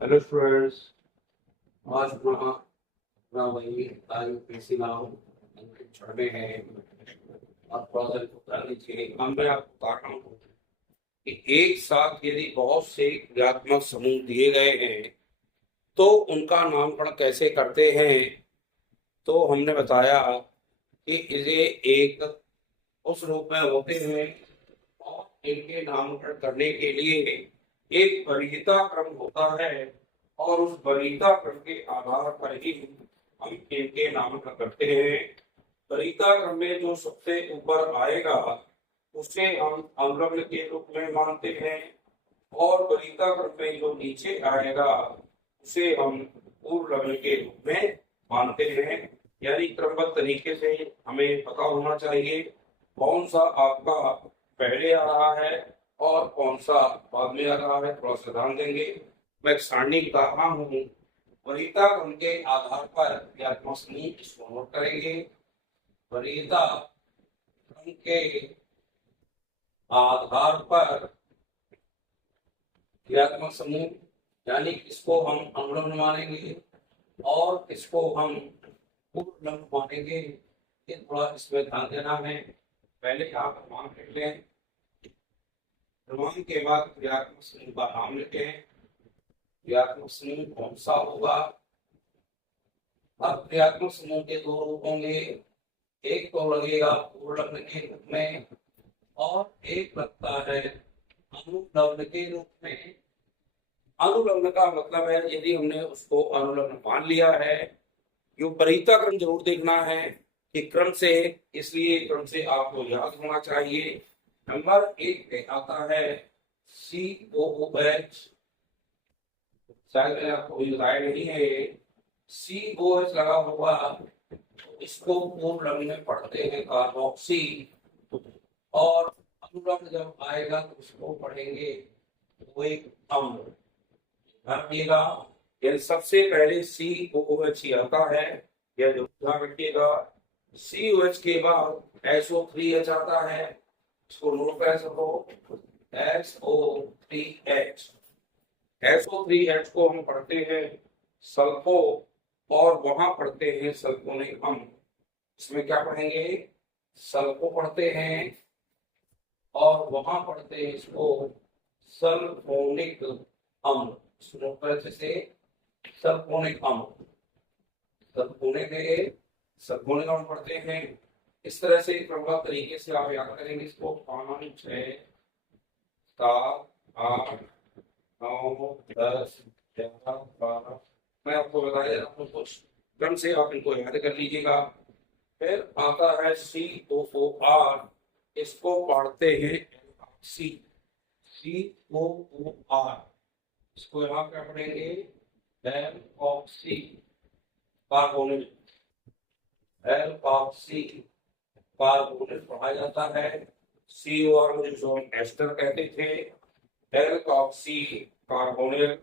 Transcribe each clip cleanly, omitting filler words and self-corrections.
Hello students. आज अपना अपना वही आईयूपीएससी नाउ छठे हैं। आप थोड़ा सा इसको कर लीजिए। अब मैं आपको बता रहा हूँ कि एक साथ यदि बहुत से क्रियात्मक समूह दिए गए हैं तो उनका नामकरण कैसे करते हैं। तो हमने बताया कि इसे एक उस रूप में होते हैं और इनके नामकरण करने के लिए एक वरीयता क्रम होता है और उस वरीयता क्रम के आधार पर ही हम इनके नामकरण करते हैं। वरीयता क्रम में जो सबसे ऊपर आएगा उसे हम अवलंब के रूप में मानते हैं और वरीयता क्रम में जो नीचे आएगा उसे हम पूर्वलग्न के रूप में मानते हैं। यानी क्रमबद्ध तरीके से हमें पता होना चाहिए कौन सा आपका पहले आ रहा है और कौन सा बाद में आ रहा है। थोड़ा सा ध्यान देंगे। मैं एक सारणी बता रहा हूँ। वरीयता क्रम के आधार पर क्रियात्मक समूह इसको नोट करेंगे। वरीयता क्रम के आधार पर क्रियात्मक समूह यानी इसको हम अनुलग्न मानेंगे और इसको हम पूर्वलग्न मानेंगे। ये थोड़ा इसमें ध्यान देना है। पहले आप क्रमांक लिख लें। क्रमांक के बाद क्रियात्मक समूह का नाम लिखें। क्रियात्मक समूह कौन सा होगा। अब क्रियात्मक समूह के दो रूप होंगे। एक तो लगेगा पूर्वलग्न के रूप में और एक लगता है अनुलग्न के रूप में। अनुलग्न का मतलब है यदि हमने उसको अनुलग्न मान लिया है। जो वरीयता क्रम जरूर देखना है कि क्रम से, इसलिए क्रम से आपको याद होना चाहिए। नंबर एक पे आता है COOH। शायद मैंने आपको बताया नहीं है। COH लगा हुआ तो इसको पूर्वलग्न में पढ़ते हैं कार्बोक्सी और अनुलग्न जब आएगा तो उसको पढ़ेंगे वो एक अम्ल। रखिएगा ये सबसे पहले COOH ही आता है। यह जो ध्यान रखिएगा। COH के बाद SO3H आता है। इसको नोट कर सको SO3H। SO3H को हम पढ़ते हैं सल्फो और वहां पढ़ते हैं सल्फोनिक अम्ल। इसमें क्या पढ़ेंगे सल्फो पढ़ते हैं और वहां पढ़ते हैं इसको सल्फोनिक अम्ल। से सल्फोनिक अम्ल सल्फोनिक अम्ल पढ़ते हैं। इस तरह से क्रमबद्ध तरीके से आप याद करेंगे इसको। 5 6 7 8 9 10 11 12। मैं आपको बताया आपको कुछ क्रम से आप इनको याद कर लीजिएगा। फिर आता है COOR। इसको पढ़ते हैं COOR। इसको यहाँ क्या पढ़ेंगे एल्ऑक्सी कार्बोनिल। एल्ऑक्सी कार्बोनिल पढ़ा जाता है। COR जिसको हम एस्टर कहते थे एल्ऑक्सी कार्बोनिल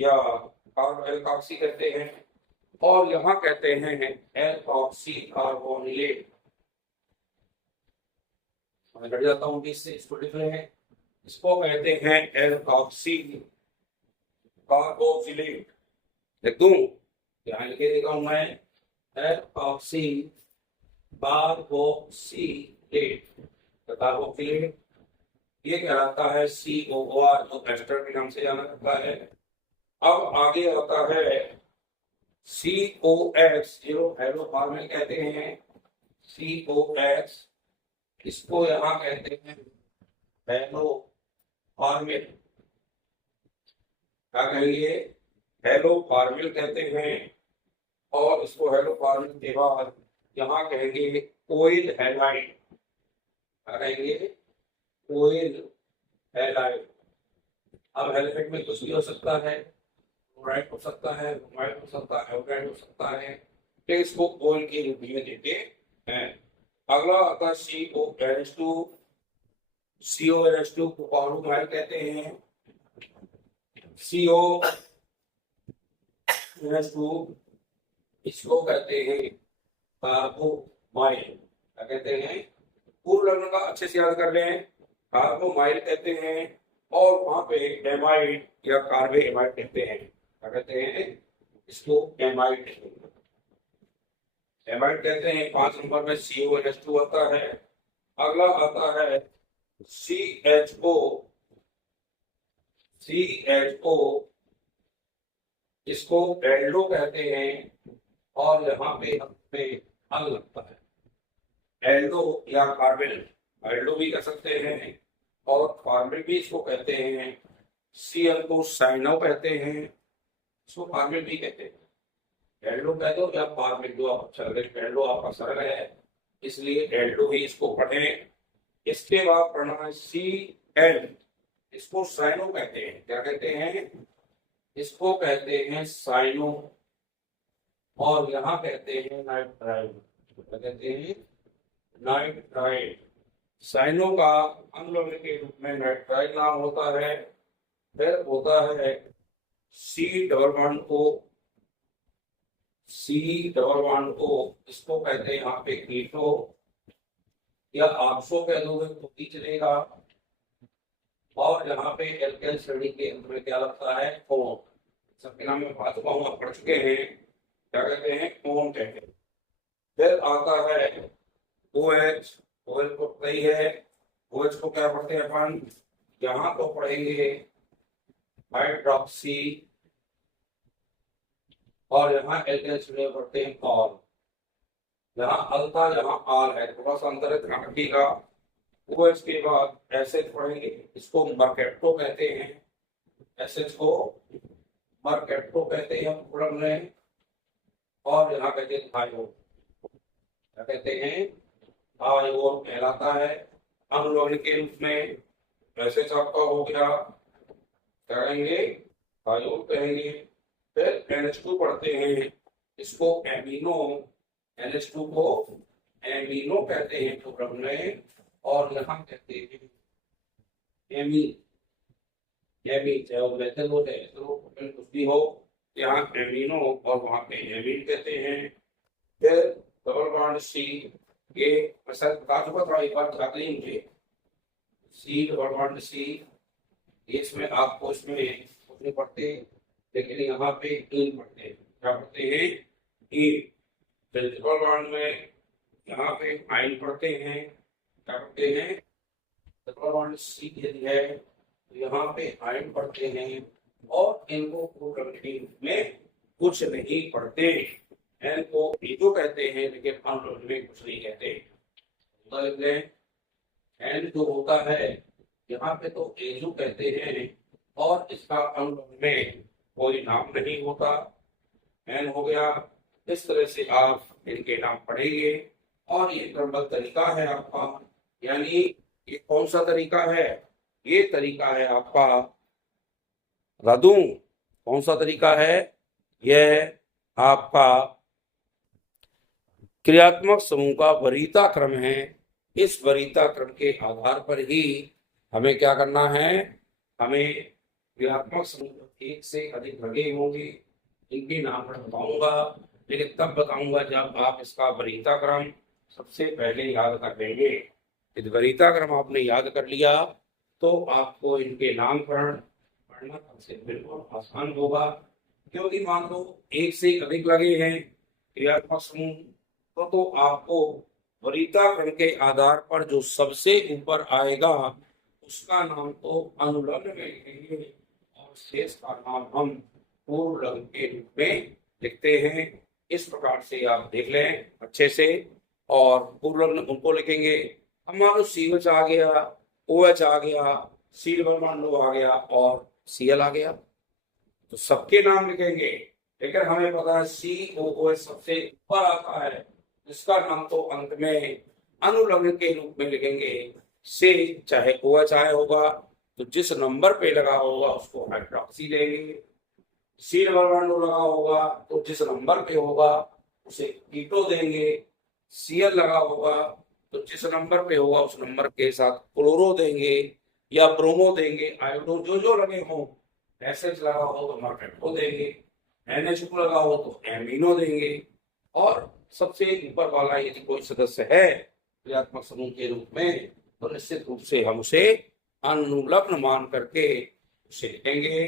या एल्ऑक्सी कहते हैं और यहाँ कहते हैं एल्ऑक्सी कार्बोनिलेट। मैं घट जाता हूँ इससे इसको लिख रहे हैं। इसको कहते हैं एल्ऑक्सी कार्बोक्सिलेट। लिख दूं ध्यान लिखे देगा हूं मैं एल्ऑक्सी कार्बोक्सिलेट। कार्बोक्सिलेट ये कहलाता है COOR जो एस्टर के नाम से जाना जाता है। अब आगे आता है COX जो हेलो फॉर्मल कहते हैं। COX इसको यहाँ कहते हैं हेलो फॉर्मल। क्या कहेंगे हेलो फॉर्मल कहते हैं और इसको हेलो फॉर्मल के बाद यहाँ कहेंगे कोइल हैलाइड। क्या कहेंगे कोइल हैलाइड। अब हैलाइड में कुछ भी हो सकता है। क्लोराइड हो सकता है, ब्रोमाइड हो सकता है, आयोडाइड हो सकता है। तो इसको कोइल के रूप में देते हैं। अगला आता है CONH2। CONH2 को कार्बोमाइल कहते हैं। CONH2 इसको कहते हैं कार्बोमाइल। क्या कहते हैं पूर्वलग्न का अच्छे से याद कर लें। कार्बोमाइल कहते हैं और वहां पे एमाइड या कार्बोएमाइड कहते हैं। क्या कहते हैं इसको? एमाइड। एमाइड कहते हैं। 5 नंबर में CONH2 आता है। अगला आता है CHO। CHO इसको एल्डो कहते हैं और यहाँ पे अल लगता है। एल्डो या कार्बन, एल्डो भी कह सकते हैं और कार्बन भी इसको कहते हैं। Cl को साइनो कहते हैं, इसको कार्बन भी कहते हैं। एल्डो कह दो या कार्बन, जो आप चल रहे, एल्डो आपका सरल है इसलिए एल्डो ही इसको पढ़ें। इसके बाद पढ़ना है Cl, इसको साइनो कहते हैं। क्या कहते हैं? इसको कहते हैं साइनो। और यहाँ कहते हैं नाइट्राइल। क्या कहते हैं? नाइट्राइल। साइनो का अनुलग्न के रूप में नाइट्राइल नाम होता है। फिर होता है C डबल बॉन्ड O, इसको कहते हैं यहाँ पे कीटो या ऑक्सो कह दोगे तो भी चलेगा। और यहाँ पे एल्केल श्रेणी के अंत में क्या लगता है? O। सबके नाम में बात पढ़ चुके हैं। क्या कहते हैं? O कहते हैं। फिर आता है OH। OH को पता ही है। OH को क्या पढ़ते हैं अपन? यहाँ तो पढ़ेंगे हाइड्रोक्सी और यहाँ एल्केल श्रेणी पढ़ते हैं ऑल। यहाँ अल था, यहाँ आल है, थोड़ा सा अंतर है, ध्यान रखिएगा। OH के बाद एसिड पढ़ेंगे, इसको मर्केटो कहते हैं। एसिड को मर्केटो कहते हैं प्लूरल में। और यहाँ कहते हैं थायोन। क्या कहते हैं? थायोन कहलाता है अनुलग्न के रूप में। एसिड आपका हो गया, क्या कहेंगे? थायोन कहेंगे। फिर NH2 पढ़ते हैं, इसको एमिनो। NH2 को एमिनो कहते हैं प्लूरल में। और यहाँ कहते हैं एमीन। एमीन चाहे वो मेथल हो चाहे कुछ भी हो, यहाँ एमिनो और वहां पे एमीन कहते हैं। फिर डबल बॉन्ड C, ये मैं बता चुका था, एक बार बताते ही मुझे। C डबल बॉन्ड C, इसमें आपको इसमें कुछ नहीं पढ़ते, लेकिन यहाँ पे इन पढ़ते हैं। क्या पढ़ते हैं? इन। डबल बॉन्ड में यहाँ पे आइन पढ़ते हैं। क्या पढ़ते हैं? डबल बॉन्ड C यदि है तो यहाँ पे आयन पढ़ते हैं और इनको प्लूरल के रूप में कुछ नहीं पढ़ते। एन को एजो कहते हैं लेकिन अनुलग्न में कुछ नहीं कहते। एन जो होता है यहाँ पे तो एजो कहते हैं और इसका अनुलग्न में कोई नाम नहीं होता। एन हो गया। इस तरह से आप इनके नाम पढ़ेंगे और ये क्रमबद्ध तरीका है आपका। यानी ये कौन सा तरीका है? ये तरीका है आपका राधू, कौन सा तरीका है? यह आपका क्रियात्मक समूह का वरीयता क्रम है। इस वरीयता क्रम के आधार पर ही हमें क्या करना है? हमें क्रियात्मक समूह एक से अधिक लगे होंगे, इनके नाम पर बताऊंगा, लेकिन तब बताऊंगा जब आप इसका वरीयता क्रम सबसे पहले याद कर लेंगे। यदि वरीयता क्रम आपने याद कर लिया तो आपको इनके नामकरण पढ़ना सबसे बिल्कुल आसान होगा। क्योंकि मान लो एक से अधिक लगे हैं क्रियात्मक समूह, तो आपको वरीयता क्रम के आधार पर जो सबसे ऊपर आएगा उसका नाम तो अनुलग्न में लिखेंगे और शेष का नाम हम पूर्वलग्न के रूप में लिखते हैं। इस प्रकार से आप देख लें अच्छे से। और पूर्वलग्न उनको लिखेंगे। अब मान लो CH आ गया, OH आ गया, C डबल बॉन्ड O आ गया और Cl आ गया, तो सबके नाम लिखेंगे। लेकिन हमें पता है COOH सबसे ऊपर आता है, इसका नाम तो अंत में अनुलग्न के रूप में लिखेंगे। से चाहे OH आया होगा तो जिस नंबर पे लगा होगा उसको हाइड्रोक्सी देंगे। C डबल बॉन्ड O लगा होगा तो जिस नंबर पे होगा उसे कीटो देंगे। Cl लगा होगा तो जिस नंबर पे होगा उस नंबर के साथ क्लोरो देंगे या ब्रोमो देंगे। आयोडो जो जो लगे हों, एसएच लगा हो तो मर्केटो देंगे, NH2 लगा हो तो एमिनो देंगे। और सबसे ऊपर वाला यदि कोई सदस्य है क्रियात्मक समूह के रूप में तो निश्चित रूप से हम उसे अनुलग्न मान करके उसे लिखेंगे।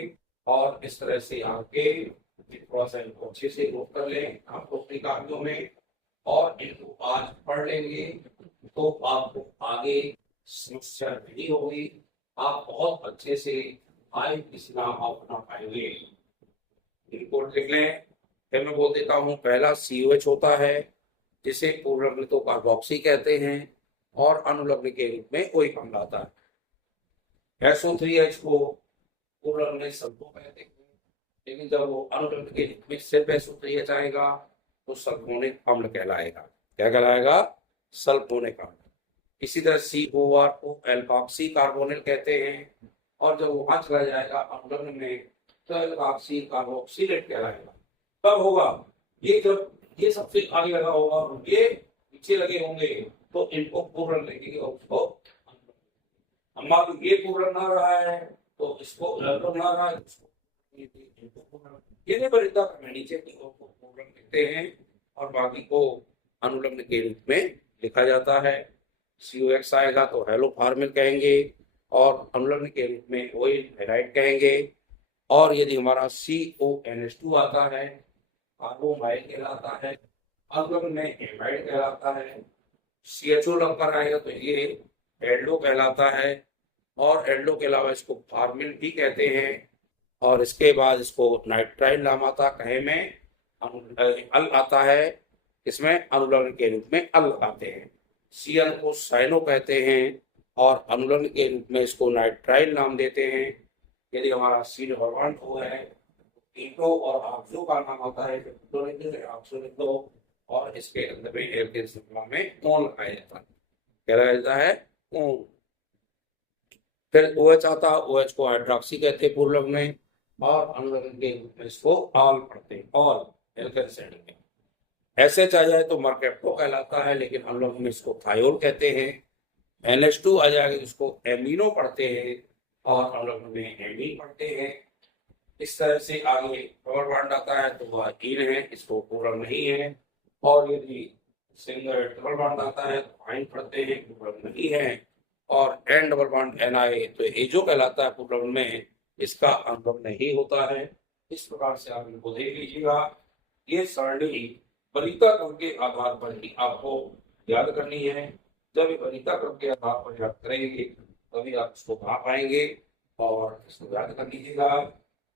और इस तरह से आपके प्रोसेस को अच्छे से नोट कर लें आप अपनी कापियों में और इनको आज पढ़ लेंगे तो आपको आगे समस्या नहीं होगी। आप बहुत अच्छे से IUPAC नाम अपना पाएंगे। रिपोर्ट लिख लें। फिर मैं बोल देता हूँ, पहला COH होता है जिसे पूर्वलग्न तो कार्बोक्सी कहते हैं और अनुलग्न के रूप में OH अम्ल आता है। SO3H को पूर्वलग्न सल्फो कहते हैं, लेकिन जब वो अनुलग्न के रूप में सिर्फ SO3H आएगा तो सल्फोनिक अम्ल कहलाएगा। क्या कहलाएगा? सल्फोनिक अम्ल। इसी तरह COR को एल्कॉक्सी कार्बोनिल कहते हैं और जब वहां चला जाएगा अनुलग्न में तो एल्कॉक्सी कार्बोक्सिलेट कहलाएगा। कब होगा? ये जब ये सबसे आगे लगा होगा, ये पीछे लगे होंगे तो इनको पूर्ण लगेंगे और उसको अम्मा ये पूर्ण ना रहा है तो इसको ना रहा है ये नहीं बनेगा। नीचे की ओर को पूर्ण लिखते हैं और बाकी को अनुलग्न के रूप में लिखा जाता है। COX आएगा तो हेलोफॉर्मिल कहेंगे और अनुलग्न के रूप में OH हैलाइड कहेंगे। और यदि हमारा CONH2 आता है कार्बोमाइल कहलाता है, अनुलग्न में एमाइड कहलाता है। CHO लगकर आएगा तो ये एल्डो कहलाता है और एल्डो के अलावा इसको फार्मिल भी कहते हैं। और इसके बाद इसको नाइट्राइल नाम आता कहे में अल आता है, इसमें अनुलग्न के रूप में अल लगाते हैं। Cl को साइनो कहते हैं और अनुलग्न के रूप में इसको नाइट्राइल नाम देते हैं। यदि हमारा C वर्वांट हो है कीटो और ऑक्सो का नाम आता है ऑक्सो और इसके अंदर में एल्केन श्रृंखला में ओन लगाया जाता है। क्या लगाया जाता है? ओन। फिर OH आता है, OH को हाइड्रोक्सी कहते हैं पूर्वलग्न में और अनुलग्न के रूप में इसको ऑल पढ़ते हैं, ऑल एल्केन साइड में। SH आ जाए तो मर्केप्टो कहलाता है लेकिन अनुलग्न में इसको थायोल कहते हैं। NH2 आ जाएगा इसको एमिनो पढ़ते हैं और अनुलग्न में एमीन पढ़ते हैं। इस तरह से आगे डबल बॉन्ड आता है तो वह इन है, इसको पूर्ण नहीं है। और यदि सिंगल डबल बॉन्ड आता है तो आइन पढ़ते हैं, पूर्ण नहीं है। और एन डबल बॉन्ड NI तो एजो कहलाता है पूर्ण में, इसका अनुलग्न नहीं होता है। इस प्रकार से आप इनको देख लीजिएगा। ये सरणी वरीयता क्रम के आधार पर ही आपको याद करनी है। जब वरीयता क्रम के आधार पर याद करेंगे तभी आप इसको पढ़ा पाएंगे और इसको याद कर लीजिएगा।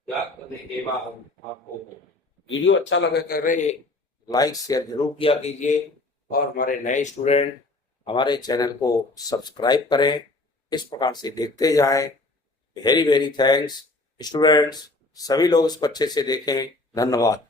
याद करने के बाद आपको वीडियो अच्छा लगा कर रहे लाइक शेयर जरूर किया कीजिए और हमारे नए स्टूडेंट हमारे चैनल को सब्सक्राइब करें। इस प्रकार से देखते जाएं। वेरी वेरी थैंक्स स्टूडेंट्स, सभी लोग इसको अच्छे से देखें। धन्यवाद।